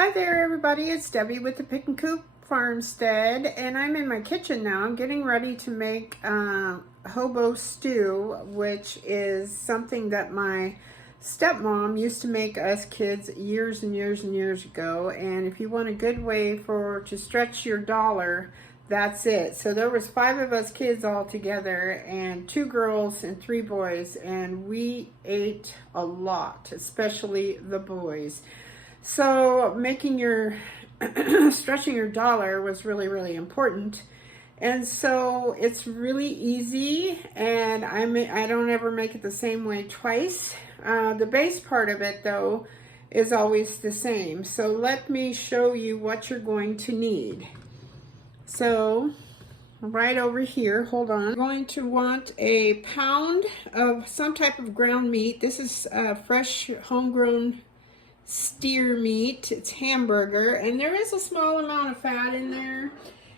Hi there everybody, it's Debbie with the Pick and Coop Farmstead, and I'm in my kitchen now. I'm getting ready to make Hobo Stew, which is something that my stepmom used to make us kids years and years and years ago. And if you want a good way to stretch your dollar, that's it. So there was 5 of us kids all together, and 2 girls and 3 boys, and we ate a lot, especially the boys. So making your stretching your dollar was really, really important. And so it's really easy, and I don't ever make it the same way twice. The base part of it though is always the same. So let me show you what you're going to need. So right over here, hold on. You're going to want a pound of some type of ground meat. This is fresh homegrown steer meat. It's hamburger, and there is a small amount of fat in there.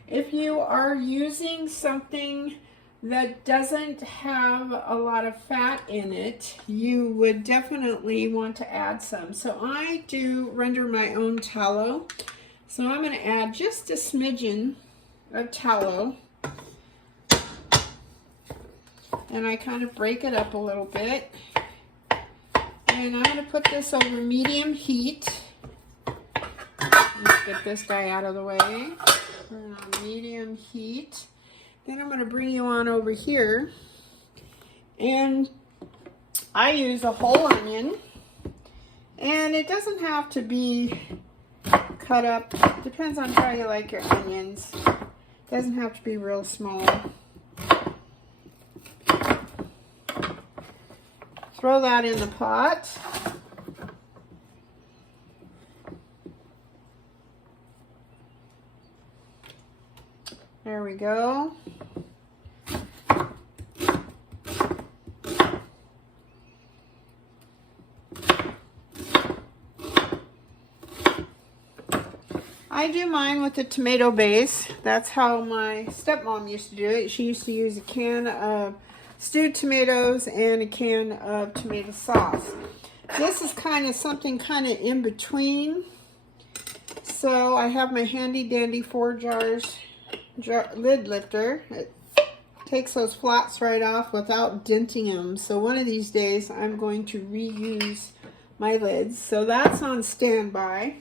If you are using something that doesn't have a lot of fat in it, you would definitely want to add some. So I do render my own tallow, so I'm going to add just a smidgen of tallow, and I kind of break it up a little bit. And I'm going to put this over medium heat. Let's get this guy out of the way. We're on medium heat. Then I'm going to bring you on over here. And I use a whole onion. And it doesn't have to be cut up. Depends on how you like your onions. It doesn't have to be real small. Throw that in the pot. There we go. I do mine with a tomato base. That's how my stepmom used to do it. She used to use a can of stewed tomatoes and a can of tomato sauce. This is something in between. So I have my handy dandy 4 jars lid lifter. It takes those flats right off without denting them. So one of these days I'm going to reuse my lids. So that's on standby.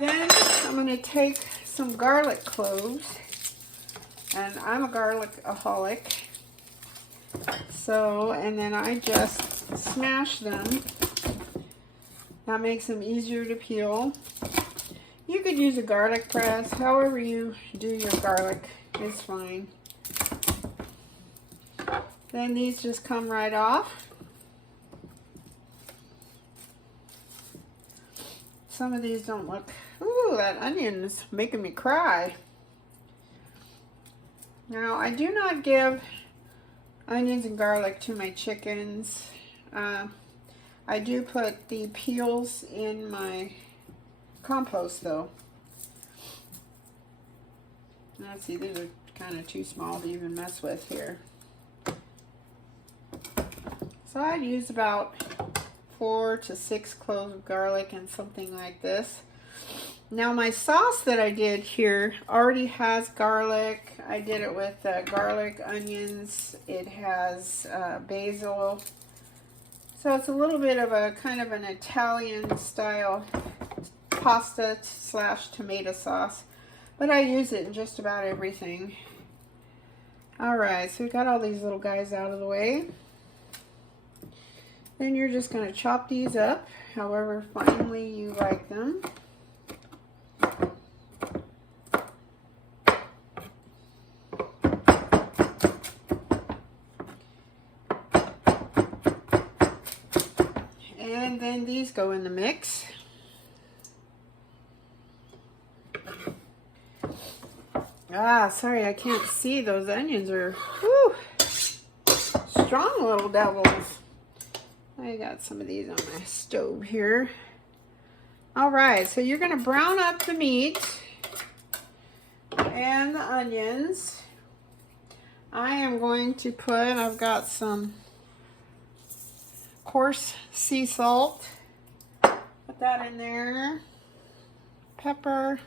Then I'm going to take some garlic cloves, and I'm a garlic-aholic. So, and then I just smash them. That makes them easier to peel. You could use a garlic press. However you do your garlic is fine. Then these just come right off. Some of these don't look... Ooh, that onion is making me cry. Now, I do not give onions and garlic to my chickens. I do put the peels in my compost though. Let's see, these are kind of too small to even mess with here. So I'd use about 4 to 6 cloves of garlic and something like this. Now my sauce that I did here already has garlic. I did it with garlic, onions. It has basil. So it's a little bit of a kind of an Italian style pasta / tomato sauce. But I use it in just about everything. Alright, so we got all these little guys out of the way. Then you're just going to chop these up however finely you like them. And then these go in the mix. Ah, sorry, I can't see. Those onions are strong little devils. I got some of these on my stove here. All right, so you're going to brown up the meat and the onions. I am going to I've got some coarse sea salt. Put that in there. pepper.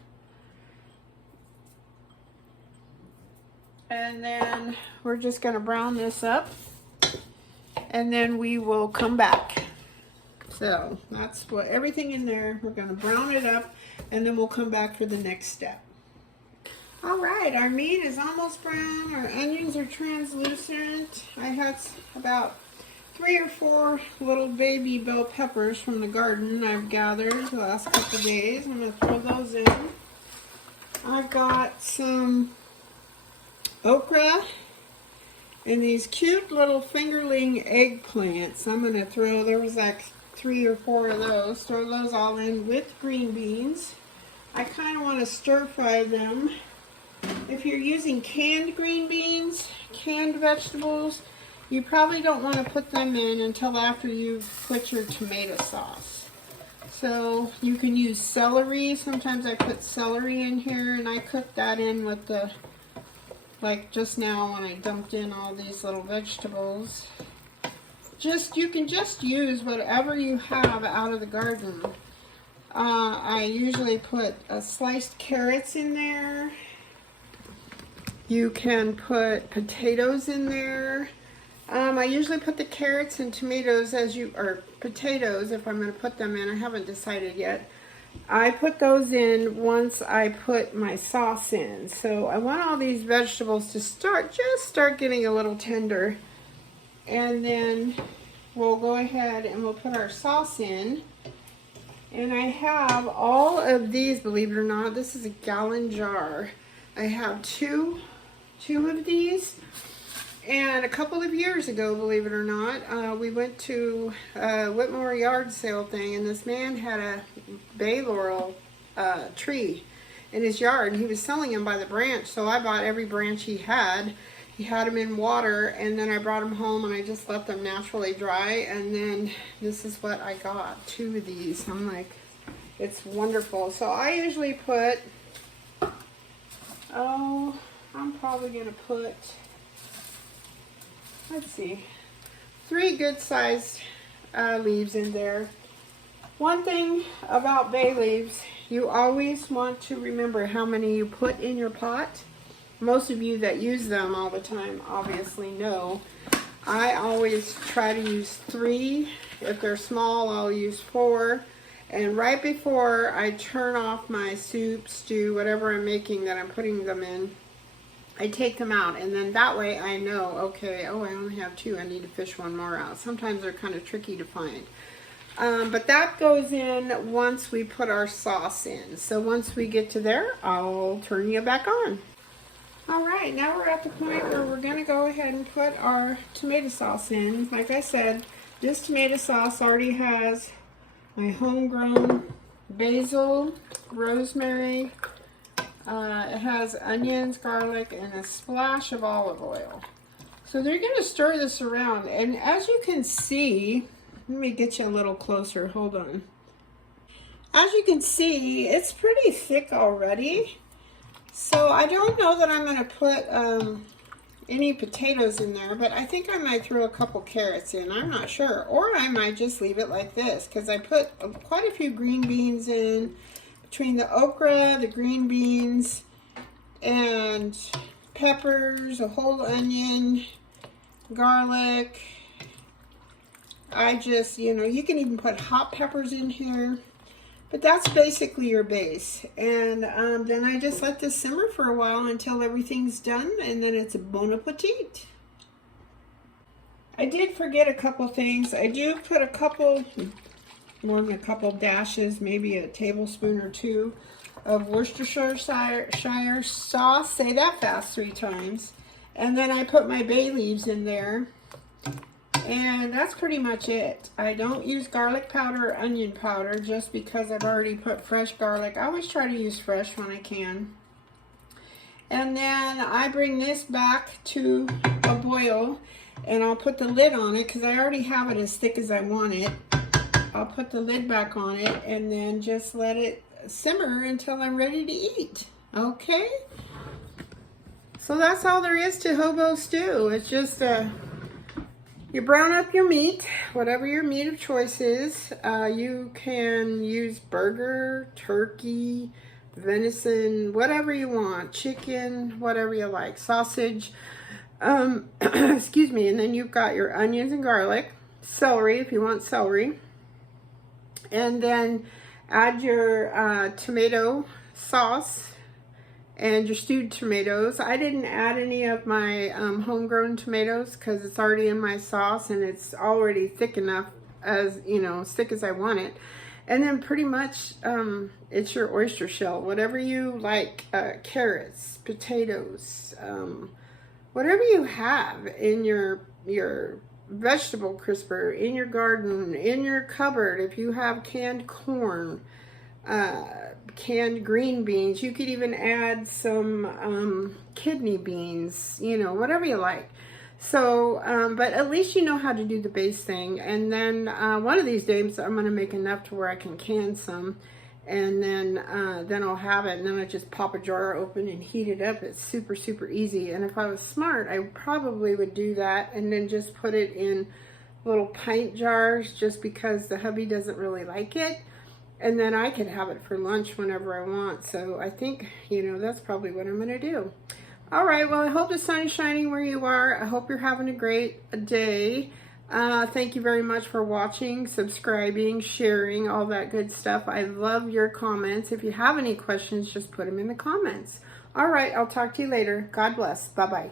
And then we're just gonna brown this up, and then we will come back. So that's what everything in there, we're gonna brown it up, and then we'll come back for the next step. All right, our meat is almost brown. Our onions are translucent. I had about 3 or 4 little baby bell peppers from the garden I've gathered the last couple days. I'm gonna throw those in. I've got some okra and these cute little fingerling eggplants. I'm gonna throw, there was like 3 or 4 of those. Throw those all in with green beans. I kind of want to stir fry them. If you're using canned green beans, canned vegetables, you probably don't want to put them in until after you've put your tomato sauce. So you can use celery. Sometimes I put celery in here, and I cook that in with the, like just now when I dumped in all these little vegetables. You can just use whatever you have out of the garden. I usually put sliced carrots in there. You can put potatoes in there. I usually put the carrots and tomatoes or potatoes if I'm going to put them in. I haven't decided yet. I put those in once I put my sauce in. So I want all these vegetables to just start getting a little tender. And then we'll go ahead and we'll put our sauce in. And I have all of these, believe it or not, this is a gallon jar. I have two of these. And a couple of years ago, believe it or not, we went to a Whitmore yard sale thing, and this man had a bay laurel tree in his yard, and he was selling them by the branch. So I bought every branch he had. He had them in water, and then I brought them home, and I just let them naturally dry. And then this is what I got, 2 of these. I'm like, it's wonderful. So I usually put, I'm probably gonna put, let's see, 3 good sized leaves in there. One thing about bay leaves, you always want to remember how many you put in your pot. Most of you that use them all the time obviously know. I always try to use 3. If they're small, I'll use 4. And right before I turn off my soup, stew, whatever I'm making that I'm putting them in, I take them out, and then that way I know, okay, oh, I only have 2, I need to fish 1 more out. Sometimes they're kind of tricky to find. But that goes in once we put our sauce in. So once we get to there, I'll turn you back on. All right, now we're at the point where we're gonna go ahead and put our tomato sauce in. Like I said, this tomato sauce already has my homegrown basil, rosemary, it has onions, garlic, and a splash of olive oil. So they're going to stir this around. And as you can see, let me get you a little closer. Hold on. As you can see, it's pretty thick already. So I don't know that I'm going to put any potatoes in there, but I think I might throw a couple carrots in. I'm not sure. Or I might just leave it like this, because I put quite a few green beans in. Between the okra, the green beans, and peppers, a whole onion, garlic. I just, you can even put hot peppers in here. But that's basically your base. And then I just let this simmer for a while until everything's done, and then it's bon appetit. I did forget a couple things. I do put a couple, more than a couple dashes, maybe a tablespoon or 2 of Worcestershire sauce. Say that fast 3 times. And then I put my bay leaves in there. And that's pretty much it. I don't use garlic powder or onion powder just because I've already put fresh garlic. I always try to use fresh when I can. And then I bring this back to a boil, and I'll put the lid on it because I already have it as thick as I want it. I'll put the lid back on it and then just let it simmer until I'm ready to eat. Okay? So that's all there is to hobo stew. It's just you brown up your meat, whatever your meat of choice is. You can use burger, turkey, venison, whatever you want, chicken, whatever you like, sausage, excuse me. And then you've got your onions and garlic, celery if you want celery, and then add your tomato sauce and your stewed tomatoes. I didn't add any of my homegrown tomatoes because it's already in my sauce and it's already thick enough, as you know, as thick as I want it. And then pretty much it's your oyster shell, whatever you like, carrots, potatoes, whatever you have in your vegetable crisper, in your garden, in your cupboard. If you have canned corn, canned green beans, you could even add some kidney beans, you know, whatever you like. So, but at least you know how to do the base thing. And then one of these days I'm going to make enough to where I can can some, and then I'll have it, and then I just pop a jar open and heat it up. It's super, super easy. And if I was smart, I probably would do that and then just put it in little pint jars, just because the hubby doesn't really like it. And then I could have it for lunch whenever I want. So I think, you know, that's probably what I'm going to do. All right, well, I hope the sun is shining where you are. I hope you're having a great day. Thank you very much for watching, subscribing, sharing, all that good stuff. I love your comments. If you have any questions, just put them in the comments. All right, I'll talk to you later. God bless. Bye-bye.